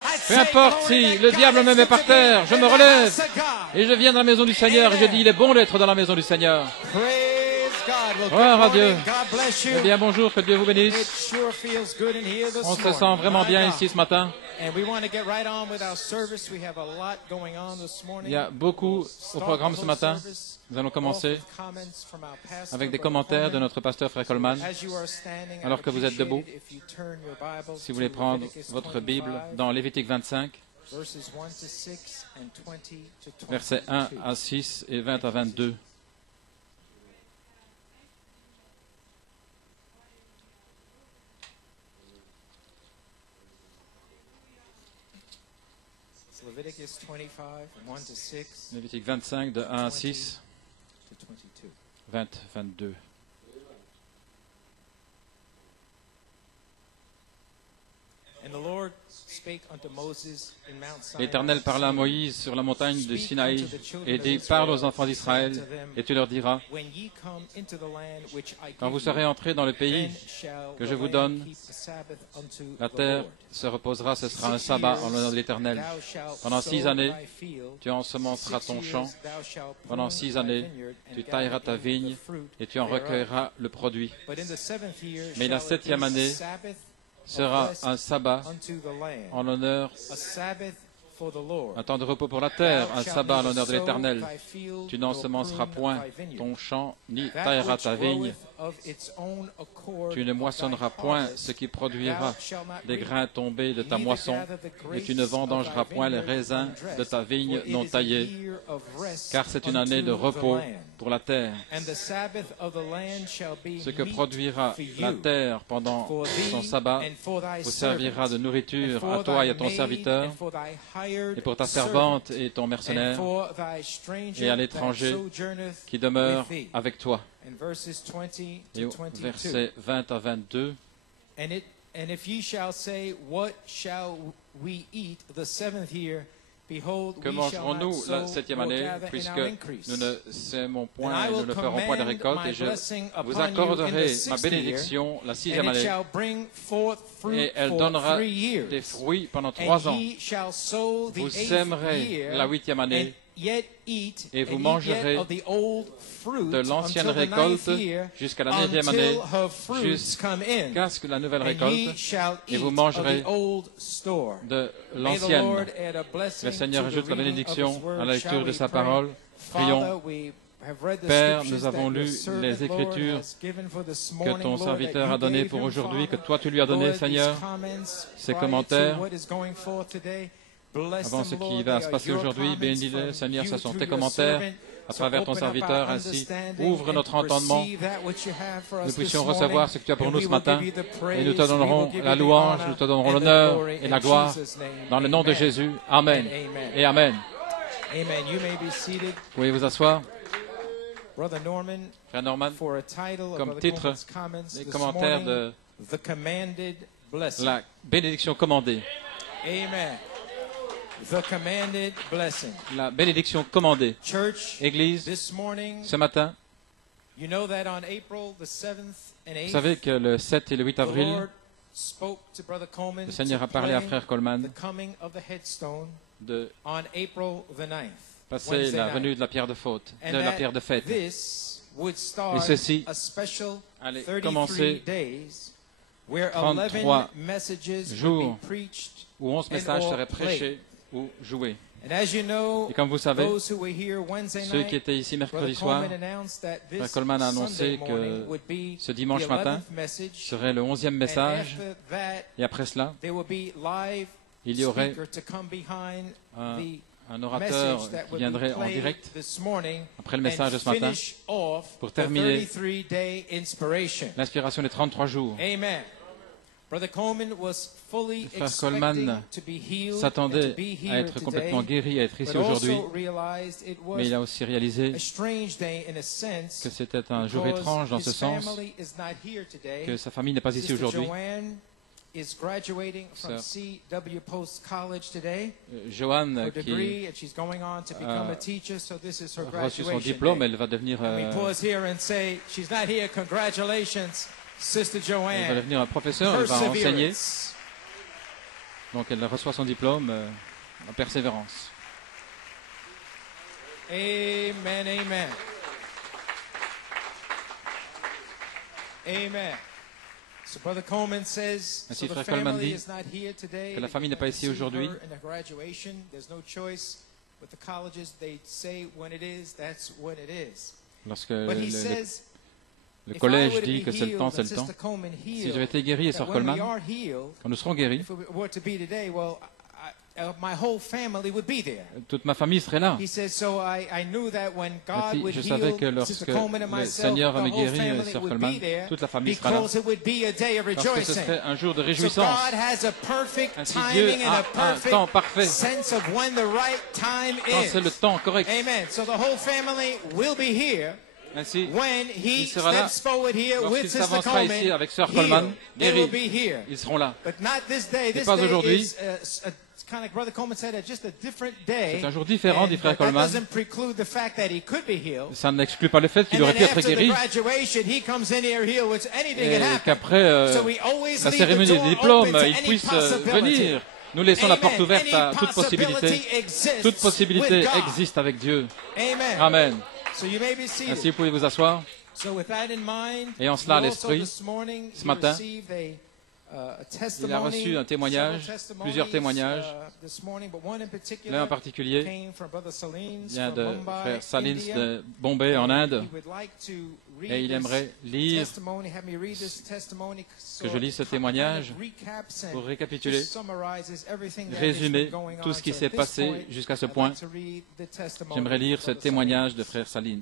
Peu importe si le diable me met par terre, je me relève et je viens dans la maison du Seigneur et je dis, il est bon d'être dans la maison du Seigneur. Gloire à Dieu. Eh bien, bonjour, que Dieu vous bénisse. On se sent vraiment bien ici ce matin. Il y a beaucoup au programme ce matin. Nous allons commencer avec des commentaires de notre pasteur Frère Coleman. Alors que vous êtes debout, si vous voulez prendre votre Bible dans Lévitique 25, versets 1 à 6 et 20 à 22. Lévitique 25, de 1 à 6, 20, 22. L'Éternel parla à Moïse sur la montagne de Sinaï et dit, parle aux enfants d'Israël et tu leur diras, quand vous serez entrés dans le pays que je vous donne, la terre se reposera, ce sera un sabbat en l'honneur de l'Éternel. Pendant 6 années, tu ensemenceras ton champ. Pendant 6 années, tu tailleras ta vigne et tu en recueilleras le produit. Mais la 7e année sera un sabbat en l'honneur, un temps de repos pour la terre, un sabbat en l'honneur de l'Éternel. Tu n'ensemenceras point ton champ, ni tailleras ta vigne. Tu ne moissonneras point ce qui produira des grains tombés de ta moisson, et tu ne vendangeras point les raisins de ta vigne non taillée, car c'est une année de repos pour la terre. Ce que produira la terre pendant son sabbat vous servira de nourriture à toi et à ton serviteur, et pour ta servante et ton mercenaire, et à l'étranger qui demeure avec toi. Et au verset 20 à 22, que mangerons-nous la 7e année, puisque nous ne sèmons point et nous ne ferons point de récolte, et je vous accorderai ma bénédiction la 6e année, et elle donnera des fruits pendant 3 ans. Vous sêmerez la 8e année, et vous mangerez de l'ancienne récolte jusqu'à la 9e année, jusqu'à ce que la nouvelle récolte, et vous mangerez de l'ancienne. Le Seigneur ajoute la bénédiction à la lecture de sa parole. Prions. Père, nous avons lu les Écritures que ton serviteur a données pour aujourd'hui, que toi tu lui as donné, Seigneur, ses commentaires. Avant ce qui va se passer aujourd'hui, bénis-le, Seigneur, ce sont tes commentaires à travers ton serviteur. Ainsi, ouvre notre entendement, nous puissions recevoir ce que tu as pour nous ce matin, et nous te donnerons la louange, nous te donnerons l'honneur et la gloire, dans le nom de Jésus. Amen et Amen. Vous pouvez vous asseoir. Frère Norman, comme titre, les commentaires de la bénédiction commandée. Amen. The commanded blessing. La bénédiction commandée. Église, ce matin, you know that on April the 7th and 8th, vous savez que le 7 et le 8 avril, le Seigneur a parlé à Frère Coleman de passer la venue de la pierre de faute, de la pierre de fête. Et ceci allait commencer 33 jours où 11 messages seraient prêchés ou joués. Et comme vous savez, ceux qui étaient ici mercredi soir, Frère Coleman a annoncé que ce dimanche matin serait le 11e message, et après cela, il y aurait un orateur qui viendrait en direct après le message de ce matin pour terminer l'inspiration des 33 jours. Frère Coleman s'attendait à être complètement guéri, à être ici aujourd'hui, mais il a aussi réalisé que c'était un jour étrange dans ce sens, que sa famille n'est pas ici aujourd'hui. Joanne, qui a reçu son diplôme, elle va devenir elle va devenir un professeur, elle va enseigner. Donc elle reçoit son diplôme en persévérance. Amen, amen. Amen. So Brother Coleman says, Ainsi, so the Frère Coleman family dit is not here today que la famille n'est pas ici to see aujourd'hui. her in the graduation. There's no choice with the colleges. They say when it is, that's when it is. Lorsque But he says, le if I collège were to dit be que c'est le temps, healed c'est and le temps. Sister Coleman Si healed, j'avais été guéri et that Sœur when we Coleman, are healed, quand nous serons guéris, if it were to be today, well, my whole family would be there. toute ma famille serait là. He says, so I knew that when God would Je savais que heal lorsque Sister Coleman and le myself, Seigneur the va me whole guérir, family Sœur would Coleman, be there toute la famille sera là. because it would be a day of Parce que ce rejoicing. serait un jour de So réjouissance. God has a perfect Ainsi, Dieu timing and a a un temps perfect parfait. sense of when the right time Quand c'est le is. temps correct. Amen. So the whole family will be here Ainsi, when he il sera là. steps forward here with Lorsqu'il Sister s'avancera Coleman. ici avec Sœur healed. Coleman, They will guéri, be here. ils seront là. But not this day. This pas day aujourd'hui. is kind of like Brother Coleman said, just a different day. C'est un jour différent, dit And Frère that Coleman. doesn't preclude the fact that he could be healed. Ça n'exclut pas le fait qu'il And aurait then pu être after the guéri graduation, he comes in here healed, which anything et can happen. qu'après So we always la leave the cérémonie door des diplômes, open to il any puisse possibility. venir. Nous laissons la porte Amen. ouverte à Any toute possibilité. possibility exists Toute possibilité with God. existe avec Dieu. Amen. Amen. So you may be seated. Ainsi, vous pouvez vous asseoir. So with that in mind, Ayant cela à you also l'esprit, this morning, ce you matin, received a il a reçu un témoignage, plusieurs témoignages. L'un en particulier vient de Frère Salins de Bombay en Inde et il aimerait lire que je lise ce témoignage pour récapituler, résumer tout ce qui s'est passé jusqu'à ce point. J'aimerais lire ce témoignage de Frère Salins.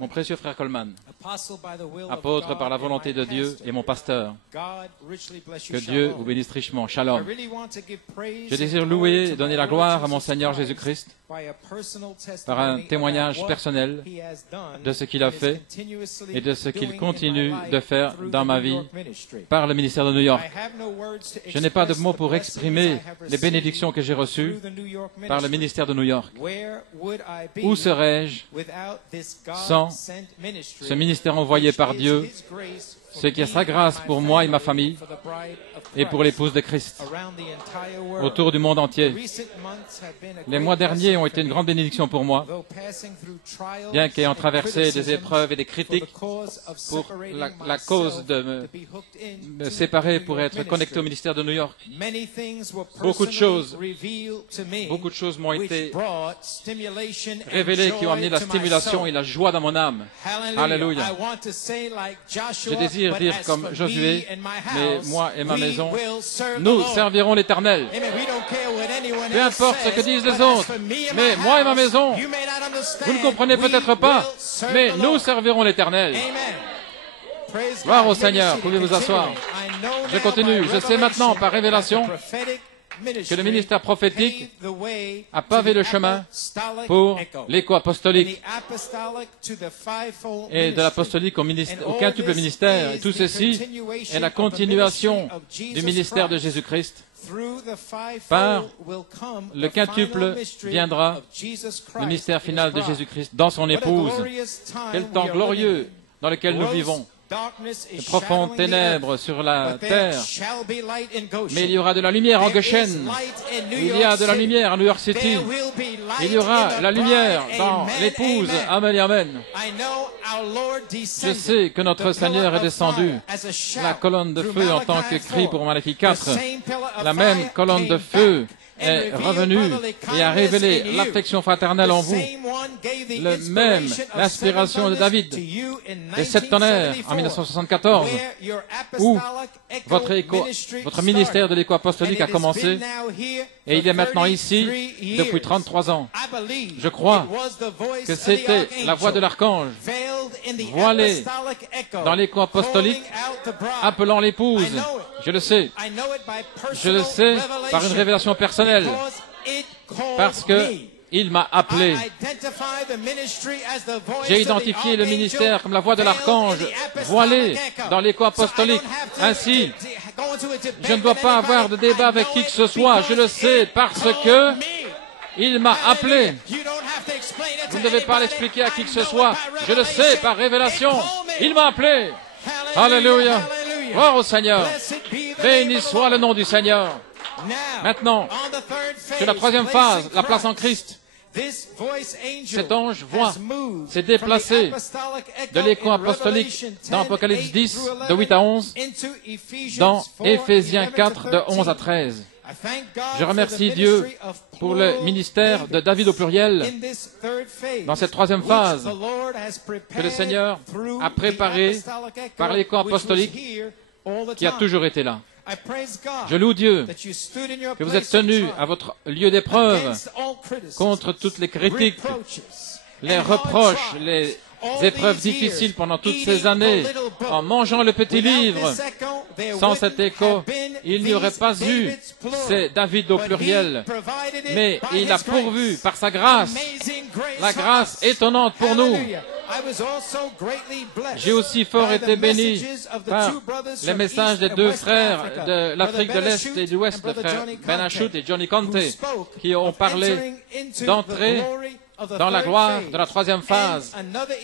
Mon précieux frère Coleman, apôtre par la volonté de Dieu et mon pasteur, que Dieu vous bénisse richement. Shalom. Je désire louer et donner la gloire à mon Seigneur Jésus-Christ par un témoignage personnel de ce qu'il a fait et de ce qu'il continue de faire dans ma vie par le ministère de New York. Je n'ai pas de mots pour exprimer les bénédictions que j'ai reçues par le ministère de New York. Où serais-je sans ce ministère envoyé par Dieu, ce qui est sa grâce pour moi et ma famille et pour l'épouse de Christ autour du monde entier? Les mois derniers ont été une grande bénédiction pour moi, bien qu'ayant traversé des épreuves et des critiques pour la cause de me séparer pour être connecté au ministère de New York. Beaucoup de choses m'ont été révélées qui ont amené la stimulation et la joie dans mon âme. Alléluia. Je désire dire comme Josué, mais moi et ma maison, nous servirons l'Éternel. Peu importe ce que disent les autres, mais moi et ma maison, vous ne comprenez peut-être pas, mais nous servirons l'Éternel. Gloire au Seigneur, pouvez vous asseoir. Je continue, je sais maintenant par révélation que le ministère prophétique a pavé le chemin pour l'écho apostolique et de l'apostolique au quintuple ministère. Et tout ceci est la continuation du ministère de Jésus-Christ. Par le quintuple viendra le mystère final de Jésus-Christ dans son épouse. Quel temps glorieux dans lequel nous vivons. De profondes ténèbres sur la terre, mais il y aura de la lumière en Goshen, il y a de la lumière à New York City, il y aura la lumière dans l'épouse, Amen et Amen. Je sais que notre Seigneur est descendu, la colonne de feu en tant que cri pour Malachie 4, la même colonne de feu est revenu et a révélé l'affection fraternelle en vous. Le même, l'inspiration de David, des 7 tonnerres en 1974, où votre ministère de l'écho apostolique a commencé et il est maintenant ici depuis 33 ans. Je crois que c'était la voix de l'archange voilée dans l'écho apostolique appelant l'épouse. Je le sais. Je le sais par une révélation personnelle. Parce que il m'a appelé. J'ai identifié le ministère comme la voix de l'archange voilée dans l'écho apostolique. Ainsi, je ne dois pas avoir de débat avec qui que ce soit. Je le sais parce que il m'a appelé. Vous ne devez pas l'expliquer à qui que ce soit. Je le sais par révélation. Il m'a appelé. Alléluia. Gloire au Seigneur. Béni soit le nom du Seigneur. Maintenant, sur la troisième phase, la place en Christ, cet ange s'est déplacé de l'écho apostolique dans Apocalypse 10, de 8 à 11, dans Éphésiens 4, de 11 à 13. Je remercie Dieu pour le ministère de David au pluriel dans cette troisième phase que le Seigneur a préparée par l'écho apostolique qui a toujours été là. Je loue Dieu que vous êtes tenus à votre lieu d'épreuve contre toutes les critiques, les reproches, les épreuves difficiles pendant toutes ces années, en mangeant le petit livre. Sans cet écho, il n'y aurait pas eu, c'est David au pluriel, mais il a pourvu par sa grâce, la grâce étonnante pour nous. J'ai aussi fort été béni par les messages des deux frères de l'Afrique de l'Est et de l'Ouest, le frère Ben Achut et Johnny Conte, qui ont parlé d'entrer dans la gloire de la troisième phase,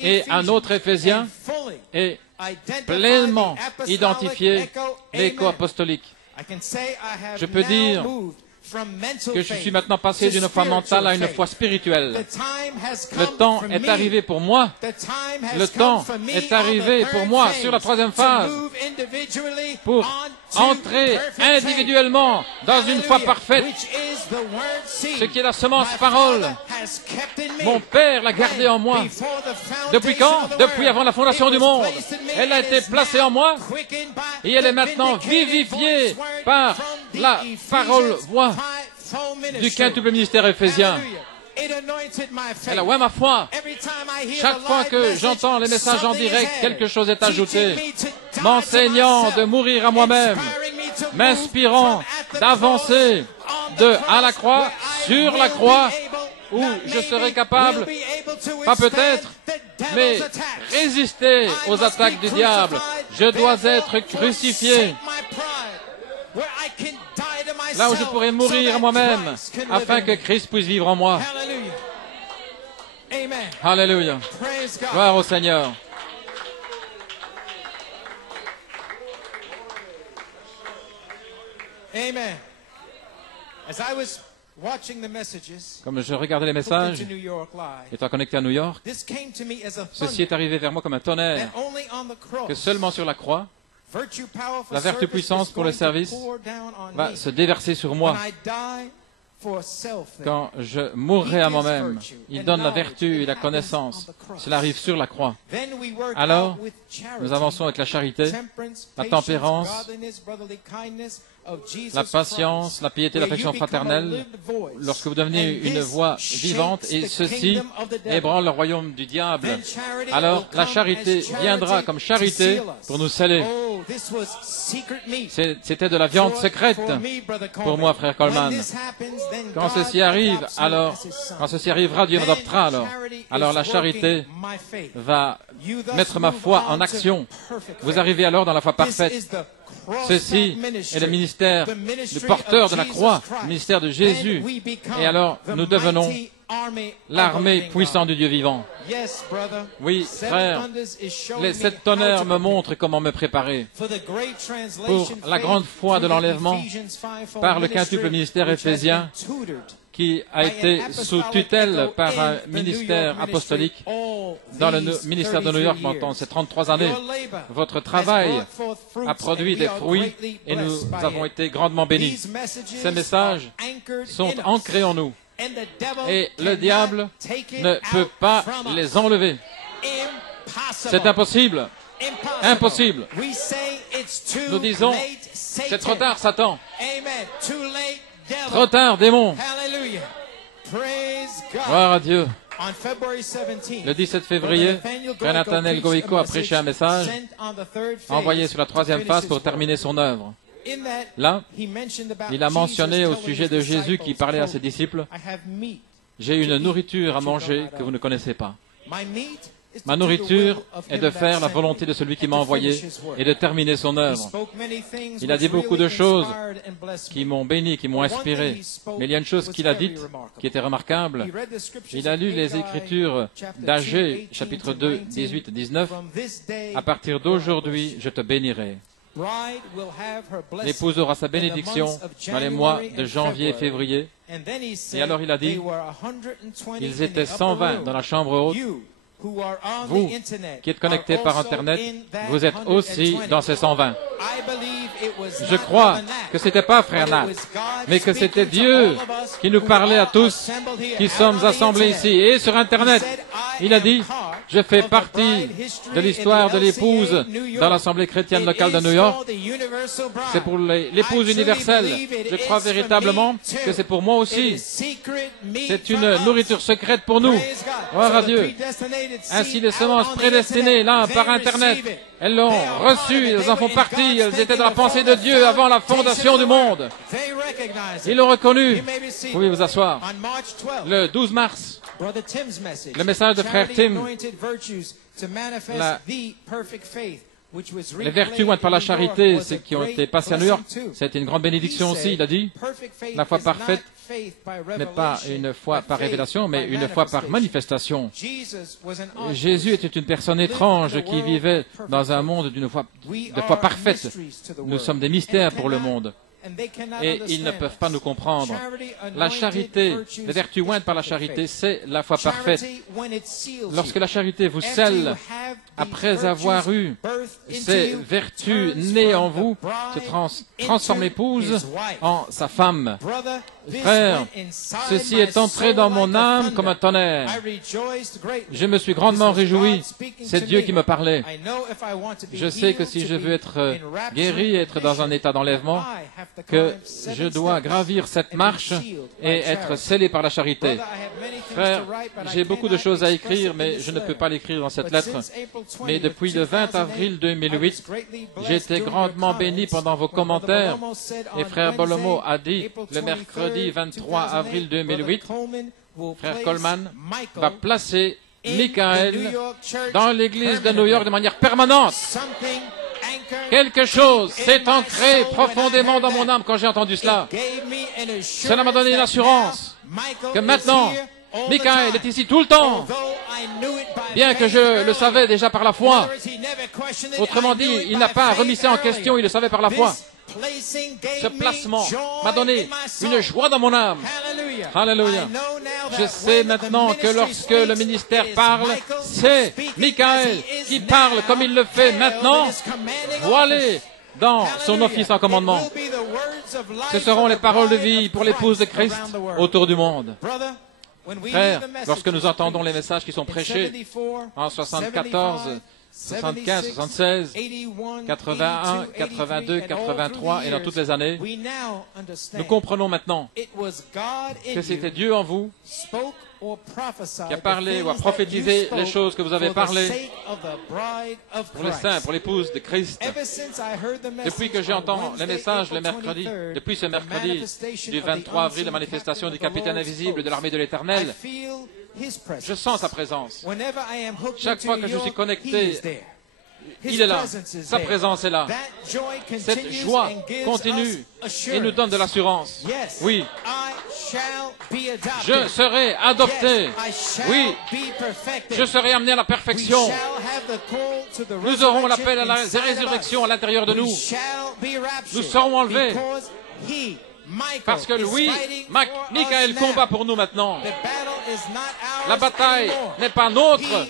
et un autre Éphésien est pleinement identifié l'écho apostolique. Je peux dire que je suis maintenant passé d'une foi mentale à une foi spirituelle. Le temps est arrivé pour moi. Le temps est arrivé pour moi sur la troisième phase pour entrer individuellement dans une foi parfaite, ce qui est la semence parole. Mon Père l'a gardée en moi. Depuis quand? Depuis avant la fondation du monde. Elle a été placée en moi et elle est maintenant vivifiée par la parole voix du quintuple ministère éphésien. Elle a oint ma foi. Chaque fois que j'entends les messages en direct, quelque chose est ajouté, m'enseignant de mourir à moi-même, m'inspirant d'avancer à la croix, sur la croix, où je serai capable, pas peut-être, mais résister aux attaques du diable. Je dois être crucifié, là où je pourrais mourir à moi-même, afin que Christ puisse vivre en moi. Alléluia. Gloire au Seigneur. Amen. Comme je regardais les messages, étant connecté à New York, ceci est arrivé vers moi comme un tonnerre, que seulement sur la croix, la vertu puissance pour le service va se déverser sur moi. Quand je mourrai à moi-même, il donne la vertu et la connaissance. Cela arrive sur la croix. Alors, nous avançons avec la charité, la tempérance, la patience, la piété, l'affection fraternelle, lorsque vous devenez une voix vivante, et ceci ébranle le royaume du diable. Alors, la charité viendra comme charité pour nous sceller. C'était de la viande secrète pour moi, frère Coleman. Quand ceci arrive, quand ceci arrivera, Dieu m'adoptera alors. Alors la charité va mettre ma foi en action. Vous arrivez alors dans la foi parfaite. Ceci est le ministère du porteur de la croix, le ministère de Jésus. Et alors, nous devenons l'armée puissante du Dieu vivant. Oui, frère, les 7 tonnerres me montrent comment me préparer pour la grande foi de l'enlèvement par le quintuple ministère éphésien qui a été sous tutelle par un ministère apostolique dans le ministère de New York pendant ces 33 années. Votre travail a produit des fruits et nous avons été grandement bénis. Ces messages sont ancrés en nous et le diable ne peut pas les enlever. C'est impossible. Impossible. Nous disons, c'est trop tard, Satan. Trop tard, démon. Gloire à Dieu. Le 17 février, Frère Nathanael Goïko a prêché un message envoyé sur la troisième phase pour terminer son œuvre. Là, il a mentionné au sujet de Jésus qui parlait à ses disciples, « J'ai une nourriture à manger que vous ne connaissez pas. Ma nourriture est de faire la volonté de celui qui m'a envoyé et de terminer son œuvre. » Il a dit beaucoup de choses qui m'ont béni, qui m'ont inspiré. Mais il y a une chose qu'il a dite qui était remarquable. Il a lu les Écritures d'Agée, chapitre 2, 18 et 19. « À partir d'aujourd'hui, je te bénirai. l'épouse aura sa bénédiction dans les mois de janvier et février. Et alors il a dit, ils étaient 120 dans la chambre haute. Vous qui êtes connectés par Internet, vous êtes aussi dans ces 120. Je crois que ce n'était pas Frère Nat, mais que c'était Dieu qui nous parlait à tous qui sommes assemblés ici. Et sur Internet, il a dit, je fais partie de l'histoire de l'épouse dans l'Assemblée chrétienne locale de New York. C'est pour l'épouse universelle. Je crois véritablement que c'est pour moi aussi. C'est une nourriture secrète pour nous. Gloire à Dieu. Ainsi, les semences prédestinées, là, par Internet, elles l'ont reçu, elles en font partie, elles étaient dans la pensée de Dieu avant la fondation du monde. Ils l'ont reconnu. Vous pouvez vous asseoir. Le 12 mars, le message de Frère Tim, les vertus jointes par la charité, qui ont été passées à New York, c'était une grande bénédiction aussi, il a dit. La foi parfaite n'est pas une foi par révélation, mais une foi par manifestation. Jésus était une personne étrange qui vivait dans un monde de foi parfaite. Nous sommes des mystères pour le monde. Et ils ne peuvent pas nous comprendre. La charité, les vertus jointes par la charité, c'est la foi parfaite. Lorsque la charité vous scelle, après avoir eu ces vertus nées en vous, se transforme l'épouse en sa femme. Frère, ceci est entré dans mon âme comme un tonnerre. Je me suis grandement réjoui. C'est Dieu qui me parlait. Je sais que si je veux être guéri, être dans un état d'enlèvement, que je dois gravir cette marche et être scellé par la charité. Frère, j'ai beaucoup de choses à écrire, mais je ne peux pas l'écrire dans cette lettre. Mais depuis le 20 avril 2008, j'ai été grandement béni pendant vos commentaires. Et Frère Bolomo a dit le mercredi 23 avril 2008, Frère Coleman va placer Michael dans l'église de New York de manière permanente. Quelque chose s'est ancré profondément dans mon âme quand j'ai entendu cela. Cela m'a donné une assurance que maintenant, Michael est ici tout le temps, bien que je le savais déjà par la foi. Autrement dit, il n'a pas remis ça en question, il le savait par la foi. Ce placement m'a donné une joie dans mon âme. Alléluia. Je sais maintenant que lorsque le ministère parle, c'est Michael qui parle comme il le fait maintenant, voilé dans son office en commandement. Ce seront les paroles de vie pour l'épouse de Christ autour du monde. Frère, lorsque nous entendons les messages qui sont prêchés en 74, 75, 76, 81, 82, 83 et dans toutes les années, nous comprenons maintenant que c'était Dieu en vous qui a parlé ou a prophétisé les choses que vous avez parlé pour les saints, pour l'épouse de Christ. Depuis que j'entends les messages le mercredi, depuis ce mercredi du 23 avril, la manifestation du capitaine invisible de l'armée de l'Éternel, je sens sa présence. Chaque fois que je suis connecté, il est là. Sa présence est là. Cette joie continue et nous donne de l'assurance. Oui. Je serai adopté. Oui. Je serai amené à la perfection. Nous aurons l'appel à la résurrection à l'intérieur de nous. Nous serons enlevés. Parce que lui, Michael combat pour nous maintenant. La bataille n'est pas nôtre,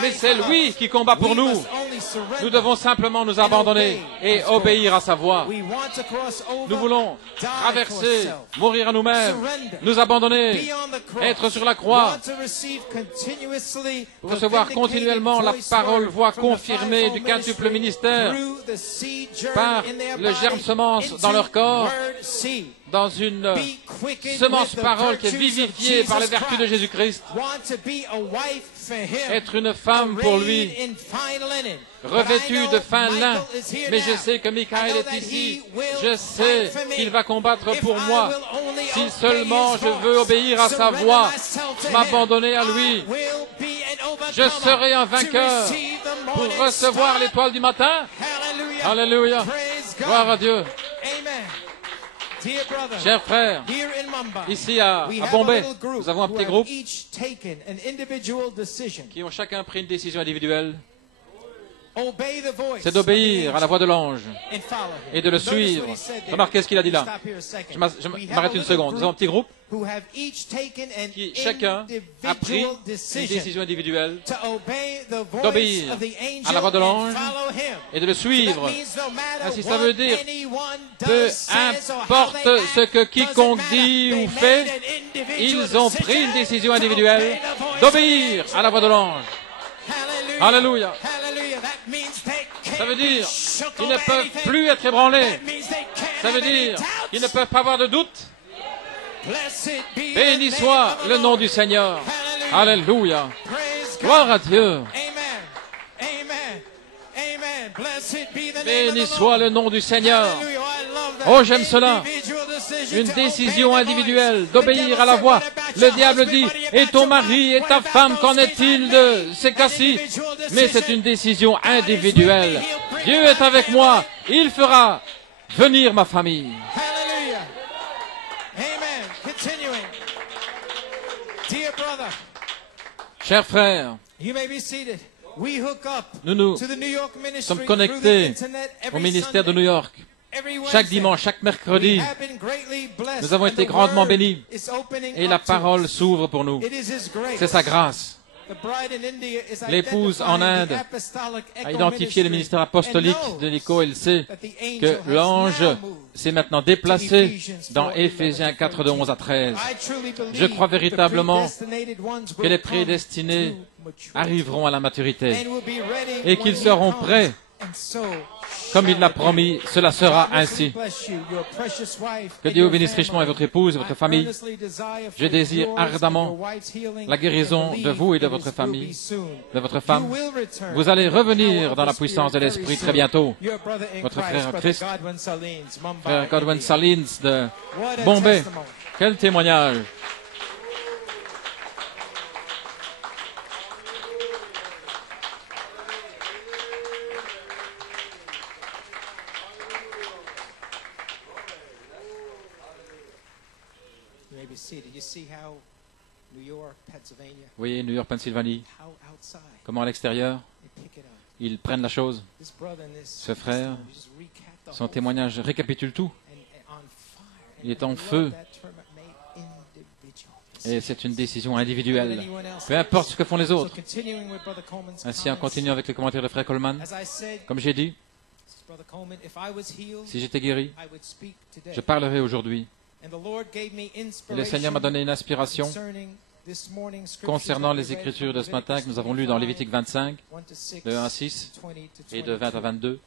mais c'est lui qui combat pour nous. Nous devons simplement nous abandonner et obéir à sa voix. Nous voulons traverser, mourir à nous-mêmes, nous abandonner, être sur la croix, recevoir continuellement la parole, voix confirmée du quintuple ministère par le germe-semence dans leur corps, dans une semence parole qui est vivifiée par les vertus de Jésus-Christ. Être une femme pour lui, revêtue de fin lin. Mais je sais que Michael est ici. Je sais qu'il va combattre pour moi. Si seulement je veux obéir à sa voix, m'abandonner à lui, je serai un vainqueur pour recevoir l'étoile du matin. Alléluia. Gloire à Dieu. Chers frères, ici à Bombay, nous avons un petit groupe qui ont chacun pris une décision individuelle. c'est d'obéir à la voix de l'ange et de le suivre. Remarquez ce qu'il a dit là. Je m'arrête une seconde. Nous avons un petit groupe qui, chacun, a pris une décision individuelle d'obéir à la voix de l'ange et de le suivre. Ainsi, ça veut dire, peu importe ce que quiconque dit ou fait, ils ont pris une décision individuelle d'obéir à la voix de l'ange. Alléluia. Ça veut dire qu'ils ne peuvent plus être ébranlés. Ça veut dire qu'ils ne peuvent pas avoir de doute. Béni soit le nom du Seigneur. Alléluia. Gloire à Dieu. Béni soit le nom du Seigneur. Oh, j'aime cela. Une décision individuelle d'obéir à la voix. Le diable dit, et ton mari et ta femme, qu'en est-il de ces cas-ci? Mais c'est une décision individuelle. Dieu est avec moi. Il fera venir ma famille. Chers frères, nous sommes connectés au ministère de New York. Chaque dimanche, chaque mercredi, nous avons été grandement bénis et la parole s'ouvre pour nous. C'est sa grâce. L'épouse en Inde a identifié le ministère apostolique de Nico. Elle sait que l'ange s'est maintenant déplacé dans Éphésiens 4, de 11 à 13. Je crois véritablement que les prédestinés arriveront à la maturité et qu'ils seront prêts. Comme il l'a promis, cela sera ainsi. Que Dieu vous bénisse richement et votre épouse et votre famille. Je désire ardemment la guérison de vous et de votre famille, de votre femme. Vous allez revenir dans la puissance de l'Esprit très bientôt. Votre frère Christ, frère Godwin Salins de Bombay. Quel témoignage! Vous voyez, New York, Pennsylvanie, comment à l'extérieur, ils prennent la chose. Ce frère, son témoignage récapitule tout. Il est en feu. Et c'est une décision individuelle. Peu importe ce que font les autres. Ainsi, en continuant avec les commentaires de frère Coleman, comme j'ai dit, si j'étais guéri, je parlerai aujourd'hui. Et le Seigneur m'a donné une inspiration concernant les Écritures de ce matin que nous avons lues dans Lévitique 25, de 1 à 6 et de 20 à 22.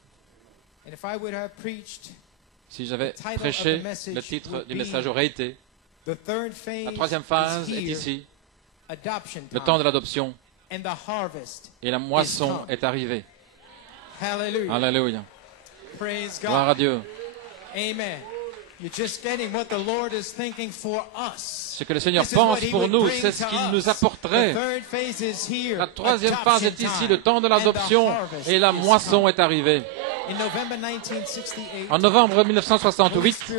Si j'avais prêché, le titre du message aurait été « La troisième phase est ici, le temps de l'adoption, et la moisson est arrivée. » Alléluia. Gloire à Dieu. Ce que le Seigneur pense pour nous, c'est ce qu'il nous apporterait. La troisième phase est ici, le temps de l'adoption, et la moisson est arrivée. En novembre 1968,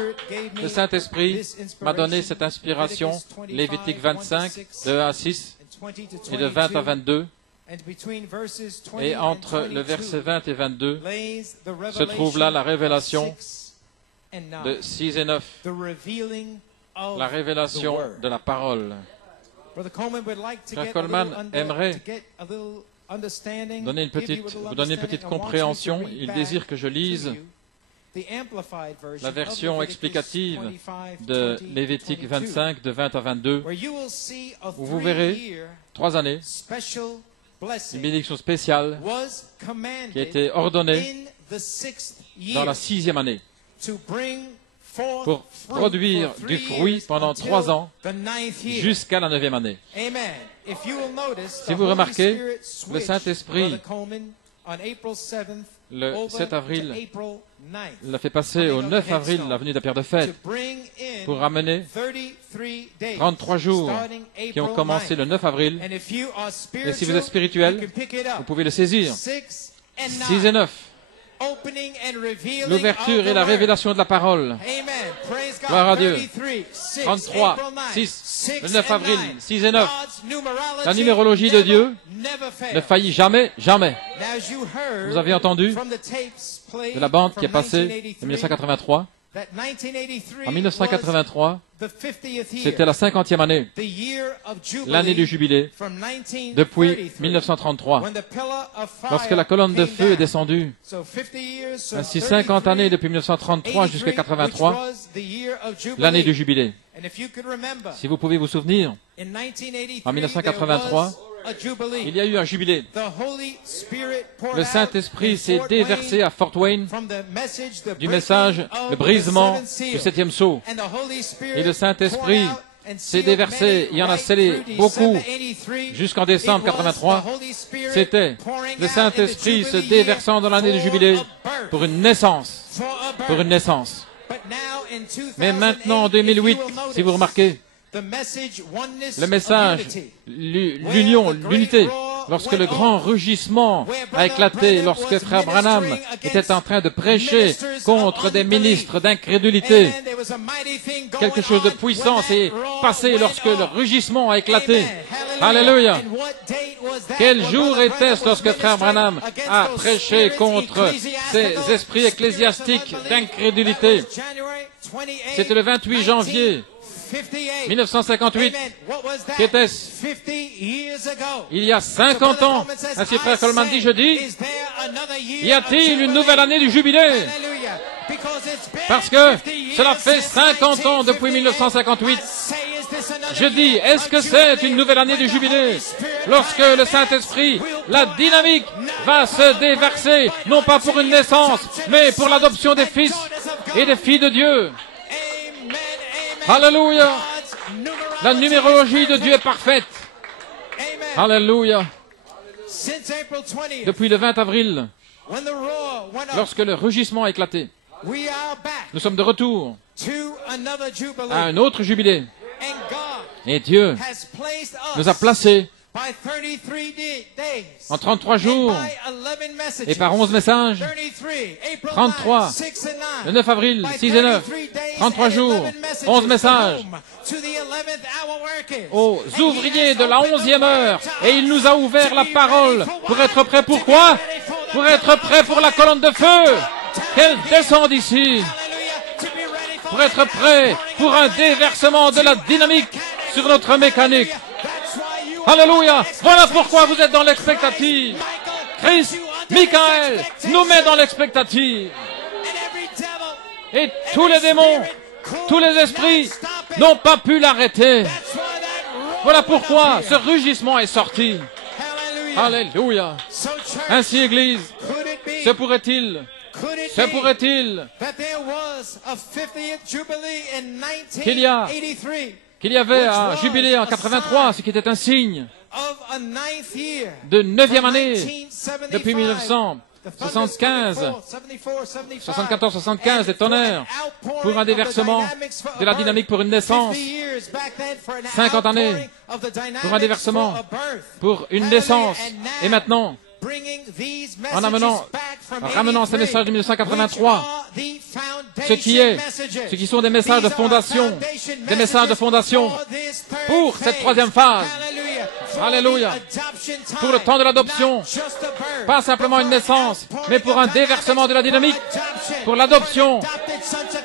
le Saint-Esprit m'a donné cette inspiration, Lévitique 25, de 1 à 6 et de 20 à 22. Et entre le verset 20 et 22 se trouve là la révélation de 6 et 9, la révélation de la parole. Frère Coleman aimerait vous donner une petite compréhension. Il désire que je lise la version explicative de Lévitique 25, de 20 à 22, où vous verrez 3 années, une bénédiction spéciale qui a été ordonnée dans la 6e année pour produire du fruit pendant 3 ans jusqu'à la 9e année. Si vous remarquez, le Saint-Esprit, le 7 avril, l'a fait passer au 9 avril, la venue de la Pierre de Fête, pour ramener 33 jours qui ont commencé le 9 avril. Et si vous êtes spirituel, vous pouvez le saisir. 6 et 9. l'ouverture et la révélation de la parole. Gloire à Dieu. 33, 6, le 9 avril, 6 et 9. La numérologie de Dieu ne faillit jamais, jamais. Vous avez entendu de la bande qui est passée en 1983. En 1983, c'était la 50e année, l'année du jubilé, depuis 1933, lorsque la colonne de feu est descendue. Ainsi, 50 années depuis 1933 jusqu'à 83, l'année du jubilé. Si vous pouvez vous souvenir, en 1983, il y a eu un jubilé. Le Saint-Esprit s'est déversé à Fort Wayne du message, le brisement du 7e sceau. Et le Saint-Esprit s'est déversé, il y en a scellé beaucoup jusqu'en décembre 83. C'était le Saint-Esprit se déversant dans l'année du jubilé pour une naissance. Pour une naissance. Mais maintenant, en 2008, si vous remarquez, le message, l'union, l'unité, lorsque le grand rugissement a éclaté, lorsque Frère Branham était en train de prêcher contre des ministres d'incrédulité, quelque chose de puissant s'est passé lorsque le rugissement a éclaté. Alléluia! Quel jour était-ce lorsque Frère Branham a prêché contre ces esprits ecclésiastiques d'incrédulité? C'était le 28 janvier 1958, qu'était-ce? Il y a 50 ans, ainsi Frère Coleman dit, je dis, y a-t-il une nouvelle année du jubilé? Parce que cela fait 50 ans depuis 1958. Je dis, est-ce que c'est une nouvelle année du jubilé? Lorsque le Saint-Esprit, la dynamique, va se déverser, non pas pour une naissance, mais pour l'adoption des fils et des filles de Dieu. Alléluia! La numérologie de Dieu est parfaite. Alléluia! Depuis le 20 avril, lorsque le rugissement a éclaté, nous sommes de retour à un autre jubilé. Et Dieu nous a placés en 33 jours et par 11 messages, 33, le 9 avril, 6 et 9, 33 jours, 11 messages aux ouvriers de la 11e heure, et il nous a ouvert la parole pour être prêt. Pourquoi? Pour être prêt pour la colonne de feu qu'elle descende ici, pour être prêt pour un déversement de la dynamique sur notre mécanique. Alléluia! Voilà pourquoi vous êtes dans l'expectative. Christ, Michael, nous met dans l'expectative. Et tous les démons, tous les esprits n'ont pas pu l'arrêter. Voilà pourquoi ce rugissement est sorti. Alléluia! Ainsi, Église, se pourrait-il qu'il y avait un jubilé en 83, ce qui était un signe de 9e année depuis 1975, 74-75, des tonnerres, pour un déversement de la dynamique pour une naissance, 50 années pour un déversement pour une naissance, et maintenant, en ramenant ces messages de 1983, ce qui sont des messages de fondation pour cette troisième phase. Alléluia. Pour le temps de l'adoption, pas simplement une naissance, mais pour un déversement de la dynamique, pour l'adoption,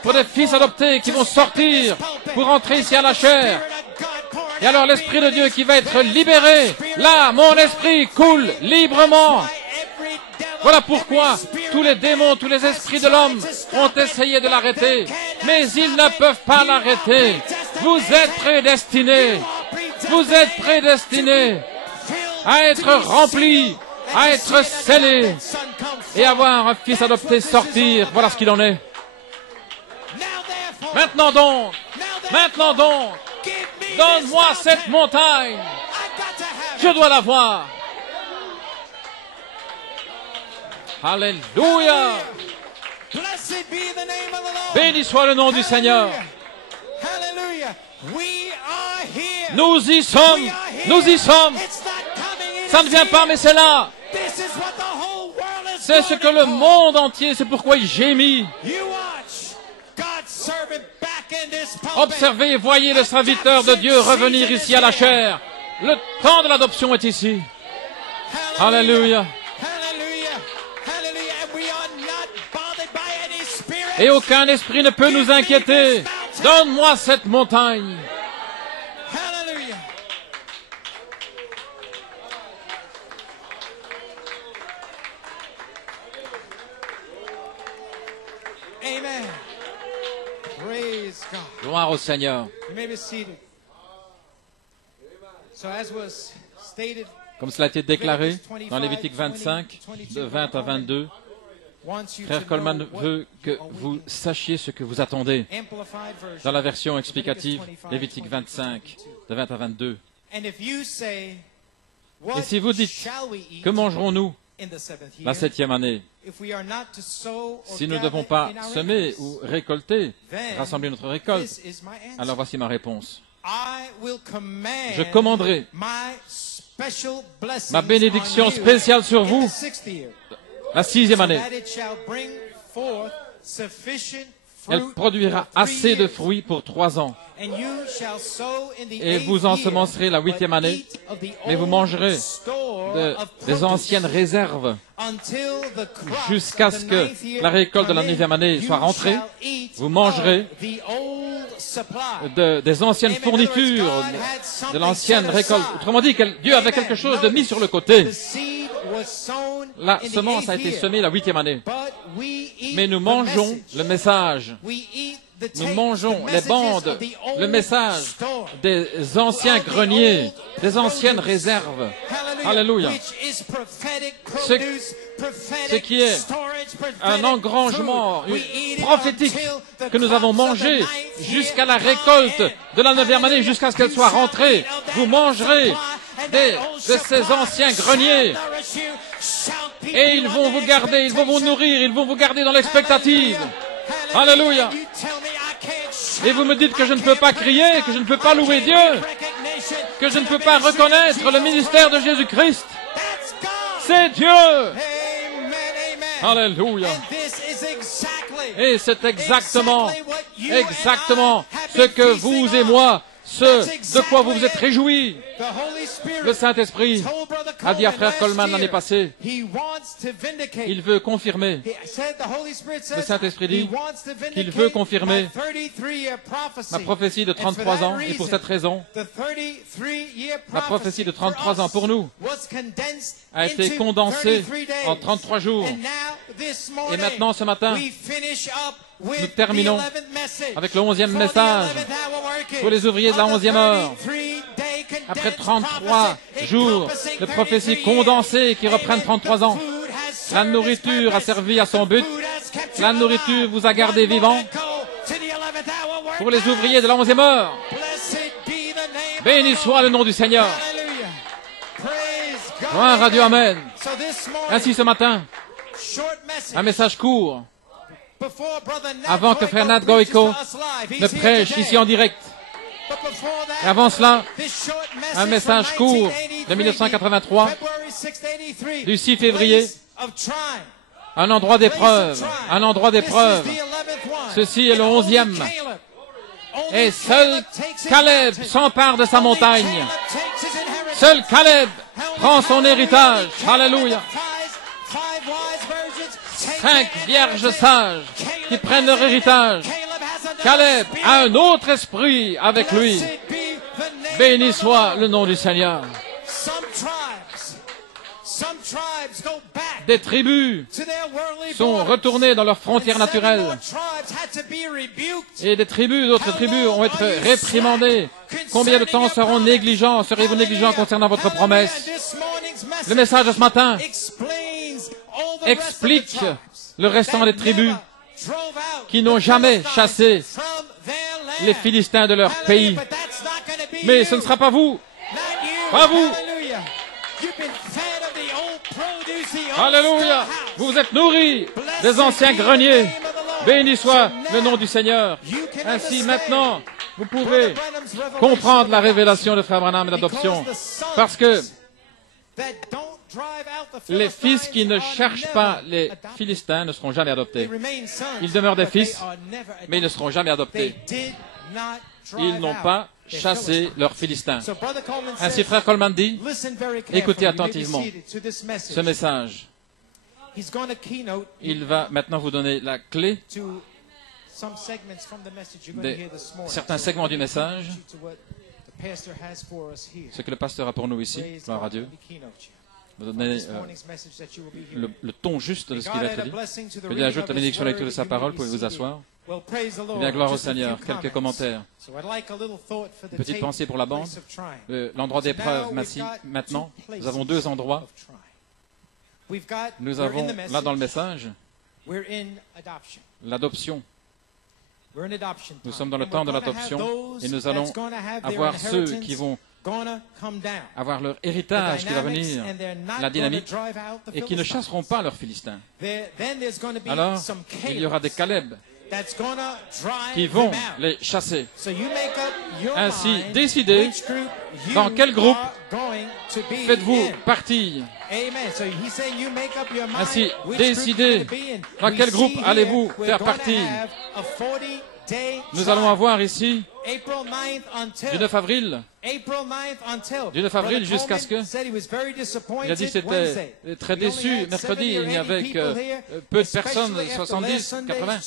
pour des fils adoptés qui vont sortir pour entrer ici à la chair. Et alors l'Esprit de Dieu qui va être libéré, là, mon esprit coule librement. Voilà pourquoi tous les démons, tous les esprits de l'homme ont essayé de l'arrêter, mais ils ne peuvent pas l'arrêter. Vous êtes prédestinés à être remplis, à être scellés et avoir un fils adopté sortir. Voilà ce qu'il en est. Maintenant donc, donne-moi cette montagne. Je dois la voir. Alléluia. Béni soit le nom du Seigneur. Nous y sommes. C'est ce que le monde entier, c'est pourquoi il gémit. Observez et voyez le serviteur de Dieu revenir ici à la chair. Le temps de l'adoption est ici. Alléluia. Et aucun esprit ne peut nous inquiéter. Donne-moi cette montagne. Amen. Praise God. Gloire au Seigneur. You may be seated. So as was stated, Comme cela a été déclaré dans Lévitique 25, de 20 à 22, Frère Coleman veut que vous sachiez ce que vous attendez. Dans la version explicative, Lévitique 25, de 20 à 22. Et si vous dites, que mangerons-nous la 7e année? Si nous ne devons pas semer ou récolter, rassembler notre récolte, alors voici ma réponse. Je commanderai ma bénédiction spéciale sur vous la 6e année. Elle produira assez de fruits pour 3 ans. Et vous ensemencerez la 8e année, mais vous mangerez des anciennes réserves jusqu'à ce que la récolte de la 9e année soit rentrée. Vous mangerez des anciennes fournitures de l'ancienne récolte. Autrement dit, Dieu avait quelque chose de mis sur le côté. La semence a été semée la 8e année. Mais nous mangeons le message. Nous mangeons les bandes, le message des anciens greniers, des anciennes réserves. Alléluia. Ce qui est un engrangement prophétique que nous avons mangé jusqu'à la récolte de la 9e année, jusqu'à ce qu'elle soit rentrée. Vous mangerez de ces anciens greniers. Et ils vont vous garder, ils vont vous nourrir, ils vont vous garder dans l'expectative. Alléluia. Et vous me dites que je ne peux pas crier, que je ne peux pas louer Dieu, que je ne peux pas reconnaître le ministère de Jésus-Christ. C'est Dieu. Alléluia. Et c'est exactement ce que vous et moi, ce de quoi vous vous êtes réjouis. Le Saint-Esprit a dit à Frère Coleman l'année passée, il veut confirmer. Le Saint-Esprit dit qu'il veut confirmer ma prophétie de 33 ans. Et pour cette raison, la prophétie de 33 ans pour nous a été condensée en 33 jours. Et maintenant, ce matin, nous terminons avec le 11e message pour les ouvriers de la 11e heure. Après 33 jours de prophéties condensées qui reprennent 33 ans, la nourriture a servi à son but. La nourriture vous a gardé vivant. Pour les ouvriers de la 11e heure, béni soit le nom du Seigneur. Gloire à Dieu, amen. Ainsi ce matin, un message court avant que Frère Nat Goïko ne prêche ici en direct. Et avant cela, un message court de 1983, du 6 février, un endroit d'épreuve, un endroit d'épreuve. Ceci est le 11e. Et seul Caleb s'empare de sa montagne. Seul Caleb prend son héritage. Alléluia. 5 vierges sages qui prennent leur héritage. Caleb a un autre esprit avec lui. Béni soit le nom du Seigneur. Des tribus sont retournées dans leurs frontières naturelles. Et des tribus, d'autres tribus ont été réprimandées. Combien de temps serez-vous négligents concernant votre promesse? Le message de ce matin explique le restant des tribus qui n'ont jamais chassé les Philistins de leur pays. Mais ce ne sera pas vous. Pas vous. Alléluia. Vous vous êtes nourris des anciens greniers. Béni soit le nom du Seigneur. Ainsi, maintenant, vous pouvez comprendre la révélation de Frère Branham et l'adoption. Parce que Les fils qui ne cherchent pas les Philistins ne seront jamais adoptés. Ils demeurent des fils, mais ils ne seront jamais adoptés. Ils n'ont pas chassé leurs Philistins. Ainsi, frère Coleman dit, écoutez attentivement ce message. Il va maintenant vous donner la clé de certains segments du message, ce que le pasteur a pour nous ici, gloire à Dieu. Vous donner le ton juste de ce qui va être dit. Je lui ajoute la bénédiction à la lecture de sa parole, pouvez vous asseoir. Eh bien, gloire au Seigneur. Quelques commentaires. Petite pensée pour la bande. L'endroit d'épreuve, maintenant, nous avons deux endroits. Nous avons, là dans le message, l'adoption. Nous sommes dans le temps de l'adoption et nous allons avoir ceux qui vont avoir leur héritage qui va venir, la dynamique, et qui ne chasseront pas leurs Philistins. Alors, il y aura des Caleb qui vont les chasser. Ainsi, décidez dans quel groupe faites-vous partie. Ainsi, décidez dans quel groupe allez-vous faire partie. Nous allons avoir ici, du 9 avril, jusqu'à ce que... Il a dit qu'il était très déçu. Mercredi, il n'y avait que peu de personnes, 70, 80.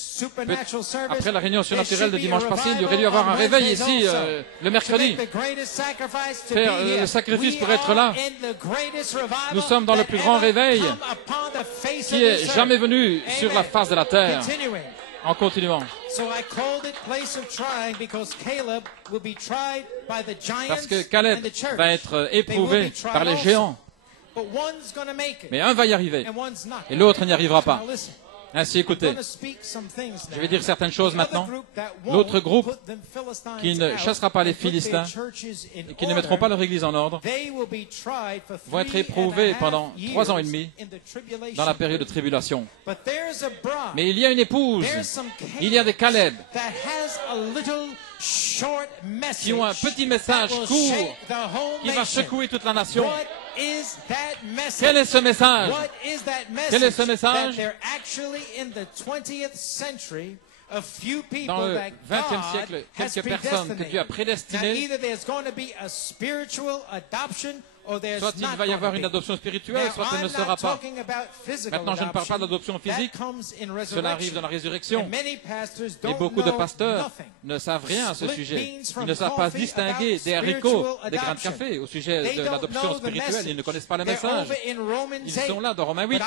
Après la réunion surnaturelle de dimanche passé, il y aurait dû avoir un réveil ici, le mercredi. Faire le sacrifice pour être là. Nous sommes dans le plus grand réveil qui est jamais venu sur la face de la terre. En continuant. Parce que Caleb va être éprouvé par les géants. Mais un va y arriver et l'autre n'y arrivera pas. Ainsi, écoutez, je vais dire certaines choses maintenant. L'autre groupe qui ne chassera pas les Philistins et qui ne mettront pas leur église en ordre vont être éprouvés pendant 3 ans et demi dans la période de tribulation. Mais il y a une épouse, il y a des Caleb qui ont un petit message court qui va secouer toute la nation. Quel est ce message? Quel est ce message? Dans le XXe siècle, quelques personnes que Dieu a prédestinées, soit il va y avoir une adoption spirituelle, soit elle ne sera pas. Maintenant, je ne parle pas d'adoption physique, cela arrive dans la résurrection. Et beaucoup de pasteurs ne savent rien à ce sujet. Ils ne savent pas distinguer des haricots, des grains de café au sujet de l'adoption spirituelle. Ils ne connaissent pas le message. Ils sont là dans Romains 8.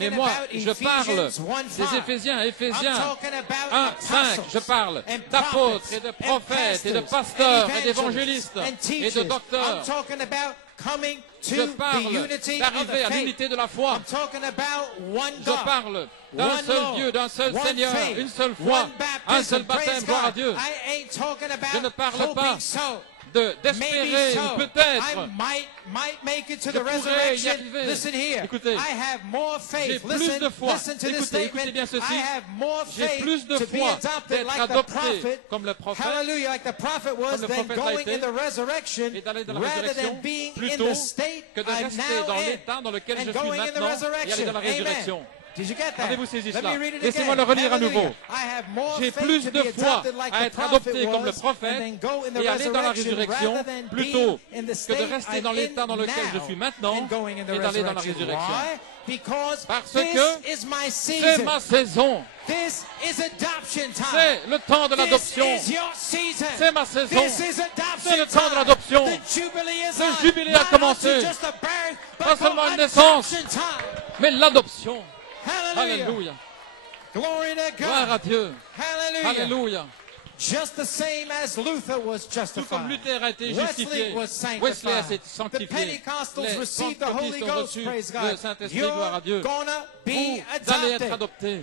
Mais moi, je parle des Éphésiens, 1, 5. Je parle d'apôtres et de prophètes et de pasteurs et d'évangélistes et de docteurs. Je parle d'arriver à l'unité de la foi. Je parle d'un seul Dieu, d'un seul Seigneur, une seule foi, un seul baptême, gloire à Dieu. Je ne parle pas d'espérer ou peut-être je pourrais y arriver. Écoutez, j'ai plus de foi. Écoutez bien ceci. J'ai plus de foi d'être adopté comme le prophète l'a été, et d'aller dans la résurrection plutôt que de rester dans l'état dans lequel je suis maintenant et aller dans la résurrection. Avez-vous saisi cela? Laissez-moi le relire à nouveau. J'ai plus de foi à être adopté comme le prophète et aller dans la résurrection plutôt que de rester dans l'état dans lequel je suis maintenant et d'aller dans la résurrection. Parce que c'est ma saison. C'est le temps de l'adoption. C'est ma saison. C'est le temps de l'adoption. Le jubilé a commencé. Pas seulement une naissance, mais l'adoption. Alléluia. Gloire à Dieu. Alléluia. Tout comme Luther a été justifié, Wesley a été sanctifié, les pentecôtistes ont reçu le Saint-Esprit, gloire à Dieu. Vous allez être adoptés.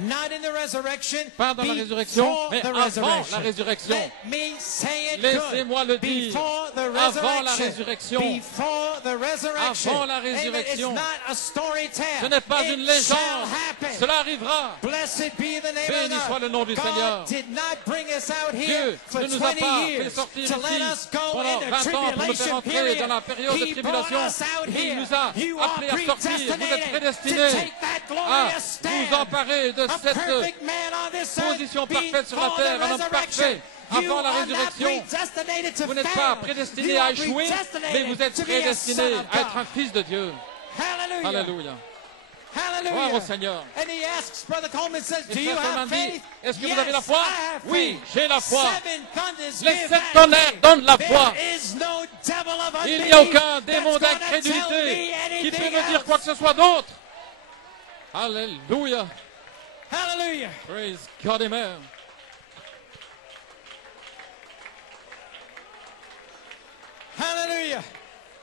Not in the resurrection, pas dans la résurrection, before mais the avant resurrection. la résurrection. Let me say it Laissez-moi le good. dire. Before the Avant la resurrection. résurrection. Before the resurrection. Avant la Amen. It's résurrection. not a story tale. Ce n'est pas It une shall légende. happen. Cela arrivera. Blessed be the name Béni of soit God. le nom du Seigneur. God did not bring us out here Dieu for ne nous a 20 pas fait years sortir to let us ici go pendant into 20 ans pour nous faire tribulation entrer period. dans la période de He tribulation. brought us out Il here. nous a You are appelés à sortir. Vous êtes predestinated prédestinés to take that à glorious stand. vous emparer de A cette perfect man on this earth position parfaite sur la before terre, the un homme resurrection. parfait. You Avant la are not résurrection, predestinated to vous n'êtes fail. pas prédestiné You à are échouer, predestinated mais vous êtes to be a prédestiné son of à être un God. fils de Dieu. Hallelujah. Alléluia. Hallelujah. Gloire au Seigneur. And he asks, Brother Coleman says, Et do you Frère have Coleman dit, faith? est-ce que Yes, vous avez la foi? I have Oui, faith. j'ai la foi. Seven thunders Les give 7 that tonnerres faith. donnent la foi. There is no devil of Il unbelief n'y a aucun démon that's gonna tell d'incrédulité me qui peut anything me dire else. quoi que ce soit d'autre. Alléluia. Hallelujah. Praise God, amen. Hallelujah.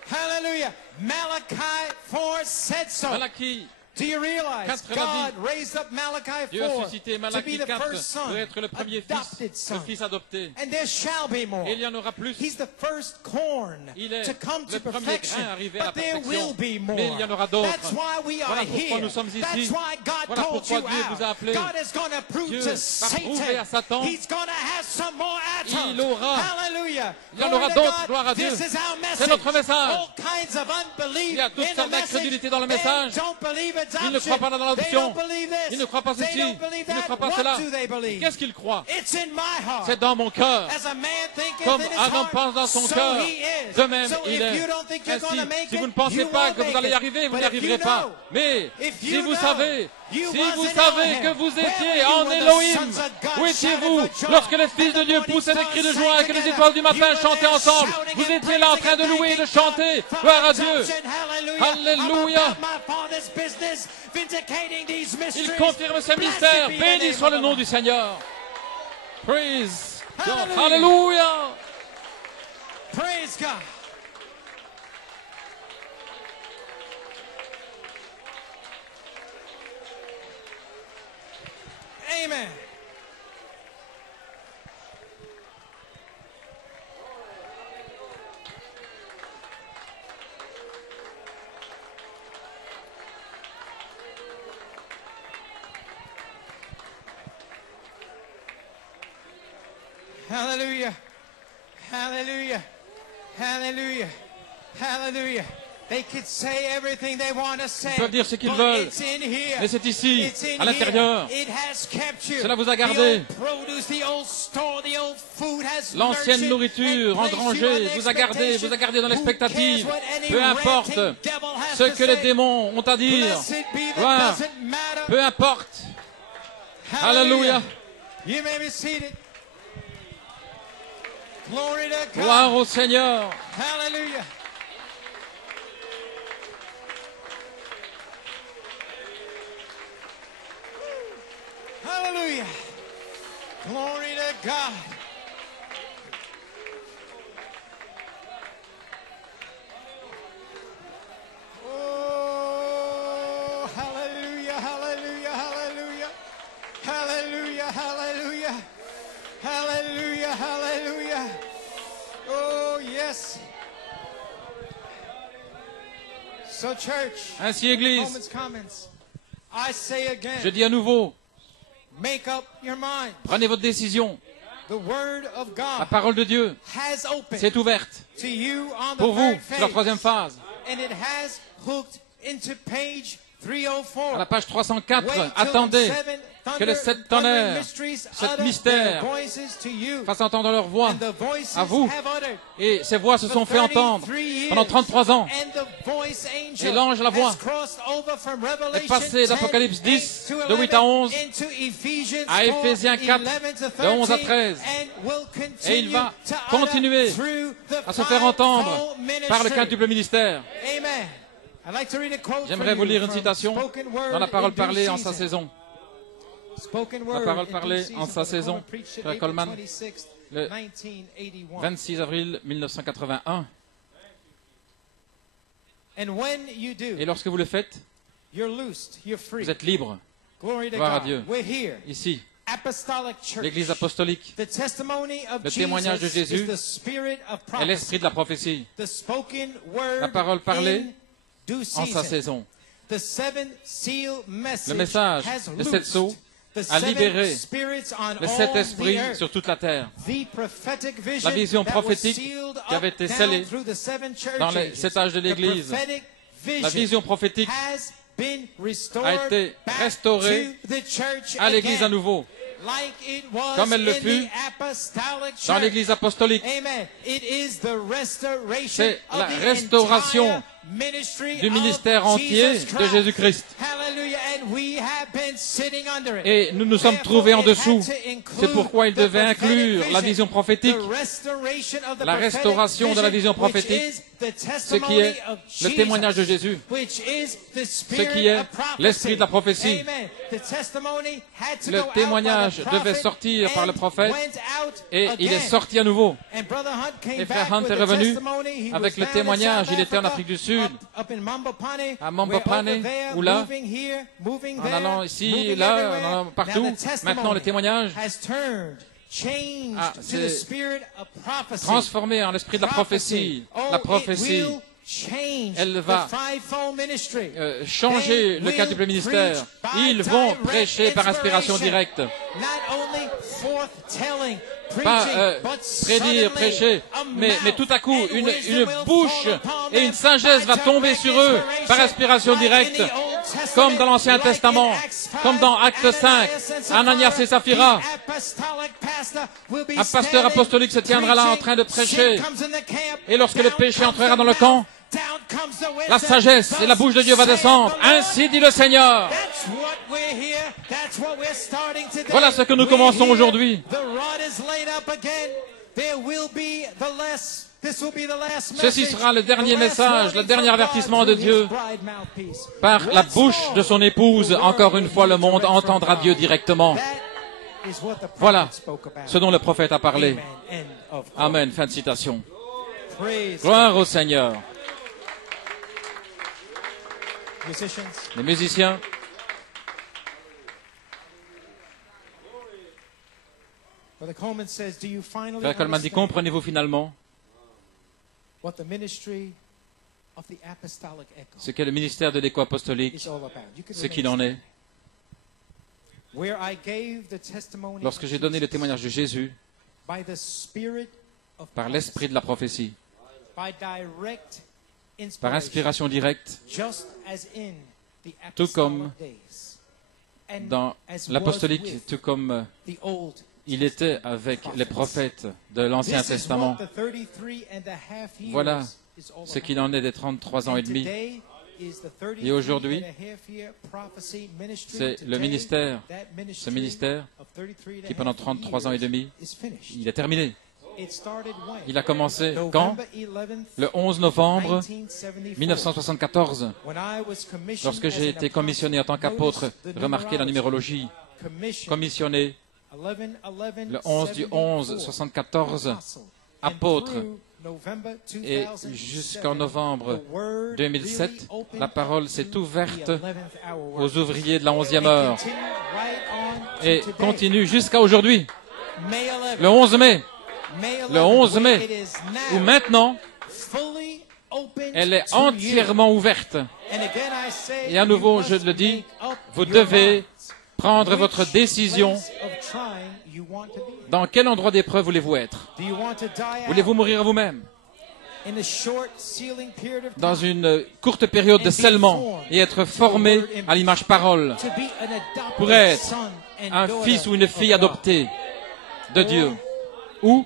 Hallelujah. Malachi 4 said so. Malachie, Do you realize 4 l'a God dit. raised up Malachi Dieu a 4 suscité to be Malachie the 4 first son, pour être le premier adopted fils, le son. fils adopté. And there shall be more. Et il y en aura plus. He's the first corn Il est to come to le premier perfection, grain arrivé à la but there will perfection. be more. Mais il y en aura d'autres. That's why we are Voilà pourquoi here. nous sommes ici. That's why God Voilà called pourquoi you Dieu vous a out. appelé. God is going to prove Dieu to va prouver à Satan Satan. he's going to have some more atoms. Il aura. Hallelujah. Il y en Glory aura to d'autres, God. gloire à Dieu. This is our message. C'est notre message. All kinds of unbelief Il y a toutes in the sortes message. d'incrédulité dans le They message. don't believe adoption. Ils ne croient pas dans They l'adoption. don't believe this. Ils ne croient pas They ceci. don't believe Ils ne that. croient pas What cela. do they believe? Qu'est-ce qu'ils croient? It's in my heart. C'est dans mon cœur. As a man thinketh Comme in his un homme heart, pense dans son so cœur, he is. de même So il if est. you don't think you're Ainsi, gonna make si it, vous ne pensez you pas won't que vous make allez y it. arriver, vous But n'y if you arriverez pas. know, Mais if si you vous know, savez, you si was vous in savez Abraham, que vous where étiez were you en when the Élohim, sons of God où shouted étiez-vous for joy lorsque les fils and de the Dieu morning poussaient des stars cris de sang joie et que les together? étoiles du matin You were chantaient there ensemble? shouting Vous and étiez là en train de praising and louer et de thanking chanter. God for Gloire à Dieu. adoption. Hallelujah. Alléluia. I'm about my Father's business, vindicating these mysteries. Il confirme ce Blessed mystère. be the Béni name soit of le the nom Lord. du Seigneur. Praise God. Hallelujah. Alléluia. Praise God. Amen. Hallelujah. Hallelujah. Hallelujah. Hallelujah. They could say everything they want to say. Ils peuvent dire ce qu'ils but veulent. it's in here. Mais c'est ici, It's in à l'intérieur. here. It has kept you. Cela vous a The gardé. old produce, the old store, the old food has L'ancienne nurtured nourriture and placed you engrangée on vous a gardé dans expectation. l'expectative. Who cares what any Peu importe ranting devil has ce to que les say? démons ont à dire. Blessed be that Voilà. doesn't matter. Peu importe. Alléluia. You may be seated. Glory to God. Gloire au Seigneur. Hallelujah. Hallelujah. Glory to God. Oh, hallelujah, hallelujah, hallelujah. Hallelujah, hallelujah. Hallelujah, hallelujah. Oh, yes. So, church, Ainsi, Église, moments, comments. I say again, je dis à nouveau, make up your mind. prenez votre décision. The word of La God parole de Dieu has opened s'est ouverte to you on the pour vous third sur la page, troisième phase. and it has hooked into page À 304. la page 304, Wait till attendez seven que les 7 tonnerres, cet mystère, fassent entendre leur voix à vous. Et ces voix se sont fait entendre pendant 33 ans. Et l'ange, la voix, est passé d'Apocalypse 10, de 8 à 11, à Éphésiens 4, de 11 à 13. Et il va continuer à se faire entendre par le quintuple ministère. J'aimerais vous lire une citation dans la parole parlée en sa saison. La parole parlée en sa saison, Frère Coleman, le 26 avril 1981. Et lorsque vous le faites, vous êtes libre. Glory to Gloire à God. Dieu. We're here. Ici, Apostolic Church. l'Église apostolique The testimony of Le témoignage de Jesus Jésus is the spirit of est prophecy. l'esprit de la prophétie, The spoken word la parole parlée in due en sa season. saison. The seven seal message Le message has de sept sceaux loosed the a seven libéré spirits on le all Saint-Esprit the earth. sur toute la terre. The prophetic vision La vision that was prophétique sealed qui avait up été down scellée through the seven church dans les ages. 7 âges de The l'Église. prophetic La vision prophétique has been restored a été back restaurée to the church à l'Église à again, nouveau, like it was comme elle le in fut the apostolic dans church. l'Église apostolique. Amen. It is the restoration C'est of la the restauration entire ministry du of ministère entier Jesus de Christ. Jésus-Christ. Hallelujah. And we have been sitting under it. Et nous nous sommes trouvés en dessous. C'est pourquoi il devait inclure la vision prophétique, la restauration de la vision prophétique, ce qui est le témoignage de Jésus, ce qui est l'esprit de la prophétie. Le témoignage devait sortir par le prophète et il est sorti à nouveau. Et Frère Hunt est revenu avec le témoignage. Il était en Afrique du Sud, à Mambopane, ou là, en allant ici, là, en allant partout. Maintenant, le témoignage s'est transformé en l'esprit de la prophétie. La prophétie, elle va changer le quadruple ministère. Ils vont prêcher par inspiration directe. Pas prédire, prêcher, mais tout à coup, une bouche et une sagesse va tomber sur eux par inspiration directe, comme dans l'Ancien Testament, comme dans Acte 5, Ananias et Saphira. Un pasteur apostolique se tiendra là en train de prêcher, et lorsque le péché entrera dans le camp, la sagesse et la bouche de Dieu va descendre. Ainsi dit le Seigneur. Voilà ce que nous commençons aujourd'hui. Ceci sera le dernier message, le dernier avertissement de Dieu. Par la bouche de son épouse, encore une fois, le monde entendra Dieu directement. Voilà ce dont le prophète a parlé. Amen. Fin de citation. Gloire au Seigneur. Les musiciens. Frère Coleman dit, comprenez-vous finalement ce qu'est le ministère de l'écho apostolique, ce qu'il en est? Lorsque j'ai donné le témoignage de Jésus, par l'esprit de la prophétie, par inspiration directe, tout comme dans l'apostolique, tout comme il était avec les prophètes de l'Ancien Testament. Voilà ce qu'il en est des 33 ans et demi. Et aujourd'hui, c'est le ministère, ce ministère qui pendant 33 ans et demi, il est terminé. Il a commencé quand? Le 11 novembre 1974, lorsque j'ai été commissionné en tant qu'apôtre. Remarquez la numérologie. Commissionné le 11 du 11 74, apôtre. Et jusqu'en novembre 2007, la parole s'est ouverte aux ouvriers de la 11e heure et continue jusqu'à aujourd'hui, le 11 mai. Le 11 mai, où maintenant, elle est entièrement ouverte. Et à nouveau, je le dis, vous devez prendre votre décision. Dans quel endroit d'épreuve voulez-vous être? Voulez-vous mourir à vous-même? Dans une courte période de scellement et être formé à l'image parole pour être un fils ou une fille adoptée de Dieu, ou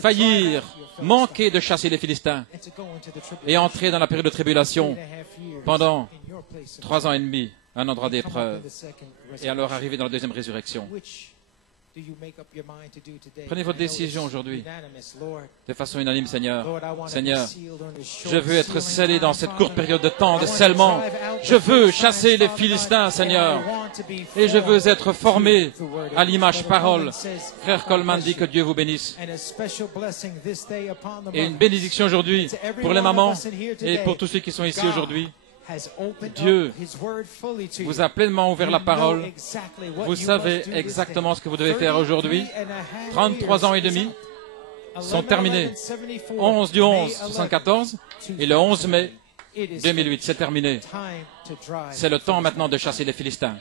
faillir, manquer de chasser les Philistins et entrer dans la période de tribulation pendant 3 ans et demi, un endroit d'épreuve, et alors arriver dans la deuxième résurrection. Prenez votre décision aujourd'hui de façon unanime, Seigneur. Seigneur, je veux être scellé dans cette courte période de temps de scellement. Je veux chasser les Philistins, Seigneur, et je veux être formé à l'image parole. Frère Coleman dit que Dieu vous bénisse. Et une bénédiction aujourd'hui pour les mamans et pour tous ceux qui sont ici aujourd'hui. Dieu vous a pleinement ouvert la parole. Vous savez exactement ce que vous devez faire aujourd'hui. 33 ans et demi sont terminés. 11 du 11, 74 et le 11 mai 2008, c'est terminé. C'est le temps maintenant de chasser les Philistins.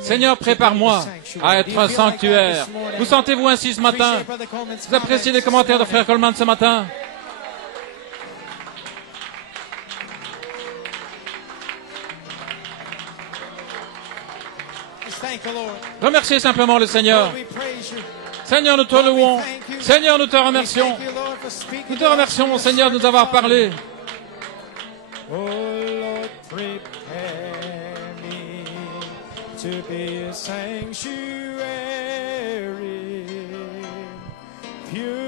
Seigneur, prépare-moi à être un sanctuaire. Vous sentez-vous ainsi ce matin? Vous appréciez les commentaires de Frère Coleman ce matin? Remerciez simplement le Seigneur. Seigneur, nous te louons. Seigneur, nous te remercions. Nous te remercions, Seigneur, de nous avoir parlé. Oh Lord, prepare me to be a sanctuary, pure